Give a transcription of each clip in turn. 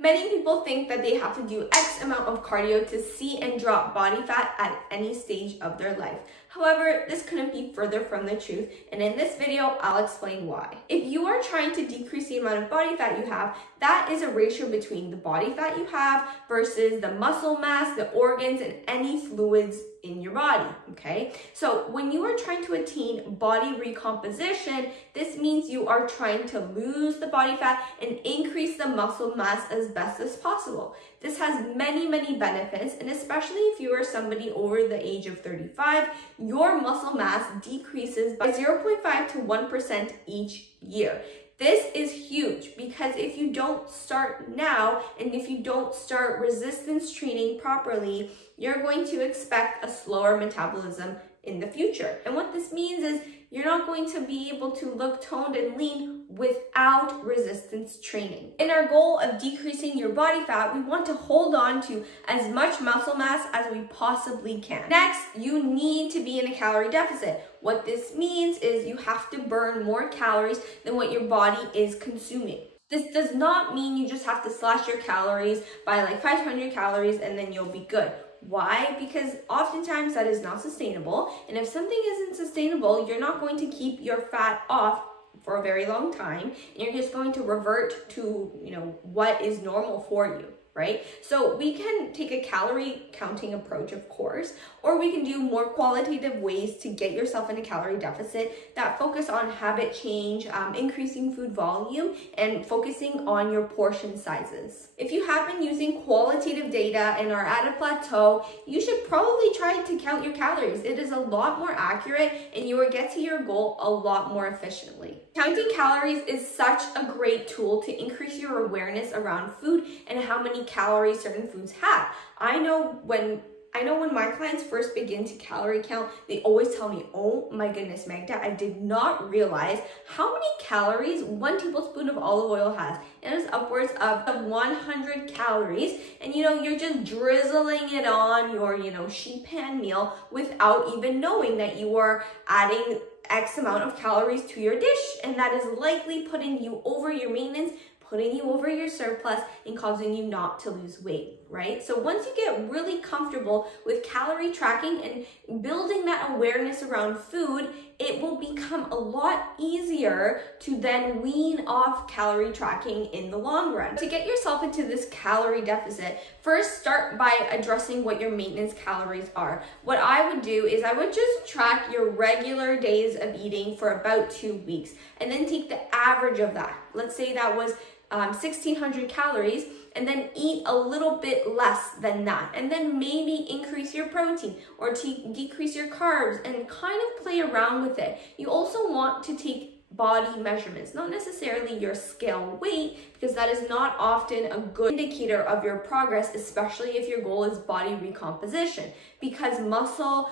Many people think that they have to do X amount of cardio to see and drop body fat at any stage of their life. However, this couldn't be further from the truth, and in this video, I'll explain why. If you are trying to decrease the amount of body fat you have, that is a ratio between the body fat you have versus the muscle mass, the organs, and any fluids in your body, okay? So when you are trying to attain body recomposition, this means you are trying to lose the body fat and increase the muscle mass as best as possible. This has many benefits, and especially if you are somebody over the age of 35, your muscle mass decreases by 0.5 to 1% each year. This is huge because if you don't start now and if you don't start resistance training properly, you're going to expect a slower metabolism in the future. And what this means is you're not going to be able to look toned and lean without resistance training. In our goal of decreasing your body fat, we want to hold on to as much muscle mass as we possibly can. Next, you need to be in a calorie deficit. What this means is you have to burn more calories than what your body is consuming. This does not mean you just have to slash your calories by like 500 calories and then you'll be good. Why? Because oftentimes that is not sustainable. And if something isn't sustainable, you're not going to keep your fat off for a very long time. And you're just going to revert to, what is normal for you, right? So we can take a calorie counting approach, of course, or we can do more qualitative ways to get yourself in a calorie deficit that focus on habit change, increasing food volume, and focusing on your portion sizes. If you have been using qualitative data and are at a plateau, you should probably try to count your calories. It is a lot more accurate and you will get to your goal a lot more efficiently. Counting calories is such a great tool to increase your awareness around food and how many calories certain foods have. I know when my clients first begin to calorie count, they always tell me, oh my goodness, Magda, I did not realize how many calories 1 tablespoon of olive oil has. It is upwards of 100 calories. And you're just drizzling it on your, sheet pan meal without even knowing that you are adding X amount of calories to your dish. And that is likely putting you over your maintenance, putting you over your surplus, and causing you not to lose weight, right? So once you get really comfortable with calorie tracking and building that awareness around food, it will become a lot easier to then wean off calorie tracking in the long run. To get yourself into this calorie deficit, first start by addressing what your maintenance calories are. What I would do is I would just track your regular days of eating for about 2 weeks and then take the average of that. Let's say that was 1,600 calories, and then eat a little bit less than that, and then maybe increase your protein or decrease your carbs and kind of play around with it. You also want to take body measurements, not necessarily your scale weight, because that is not often a good indicator of your progress, especially if your goal is body recomposition, because muscle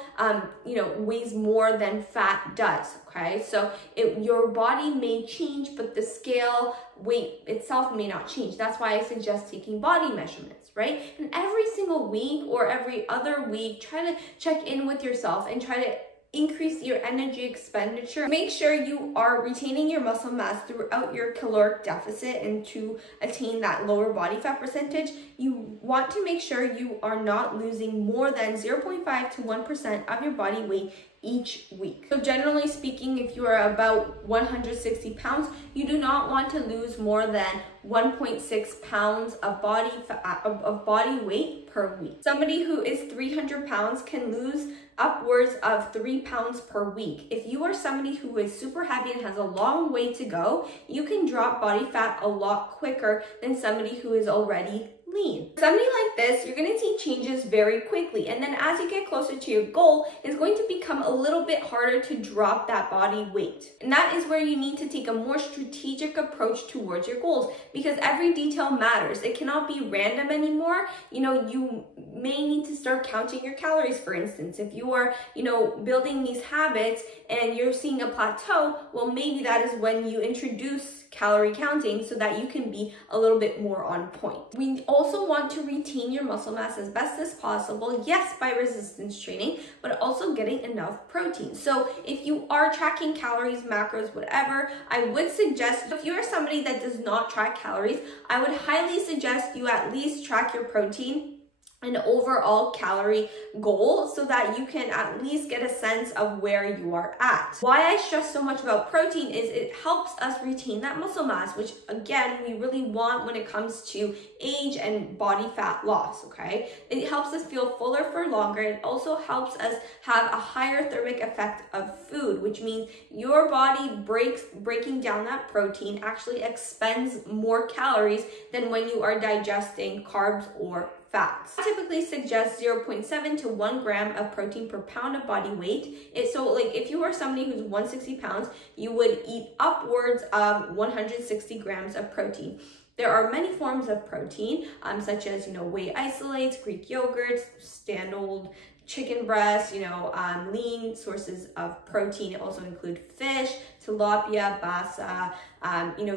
weighs more than fat does, okay? So your body may change, but the scale weight itself may not change. That's why I suggest taking body measurements, right? And every single week or every other week, try to check in with yourself and try to increase your energy expenditure. Make sure you are retaining your muscle mass throughout your caloric deficit, and to attain that lower body fat percentage, you want to make sure you are not losing more than 0.5 to 1% of your body weight each week. So generally speaking, if you are about 160 pounds, you do not want to lose more than 1.6 pounds of body weight per week. Somebody who is 300 pounds can lose upwards of 3 pounds per week. If you are somebody who is super heavy and has a long way to go, you can drop body fat a lot quicker than somebody who is already lean. Somebody like this, you're going to see changes very quickly, and then as you get closer to your goal, it's going to become a little bit harder to drop that body weight. And that is where you need to take a more strategic approach towards your goals, because every detail matters. It cannot be random anymore. You may need to start counting your calories, for instance. If you are, building these habits and you're seeing a plateau, well, maybe that is when you introduce calorie counting so that you can be a little bit more on point. We also want to retain your muscle mass as best as possible, yes, by resistance training, but also getting enough protein. So if you are tracking calories, macros, whatever, I would suggest, if you are somebody that does not track calories, I would highly suggest you at least track your protein an overall calorie goal so that you can at least get a sense of where you are at. Why I stress so much about protein is it helps us retain that muscle mass, which again, we really want when it comes to age and body fat loss, okay? It helps us feel fuller for longer. It also helps us have a higher thermic effect of food, which means your body breaking down that protein actually expends more calories than when you are digesting carbs or fats. I typically suggest 0.7 to 1 gram of protein per pound of body weight. So like if you are somebody who's 160 pounds, you would eat upwards of 160 grams of protein. There are many forms of protein, such as, whey isolates, Greek yogurts, standard chicken breast, lean sources of protein. It also include fish, tilapia, basa.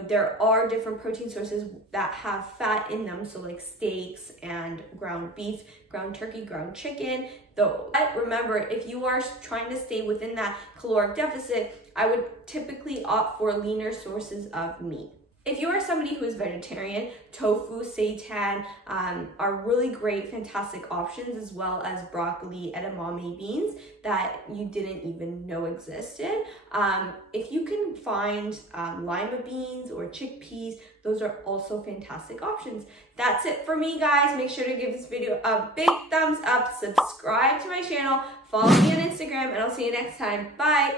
There are different protein sources that have fat in them. So like steaks and ground beef, ground turkey, ground chicken. But remember, if you are trying to stay within that caloric deficit, I would typically opt for leaner sources of meat. If you are somebody who is vegetarian, tofu, seitan are really great, fantastic options, as well as broccoli, edamame beans that you didn't even know existed. If you can find lima beans or chickpeas, those are also fantastic options. That's it for me, guys. Make sure to give this video a big thumbs up, subscribe to my channel, follow me on Instagram, and I'll see you next time. Bye.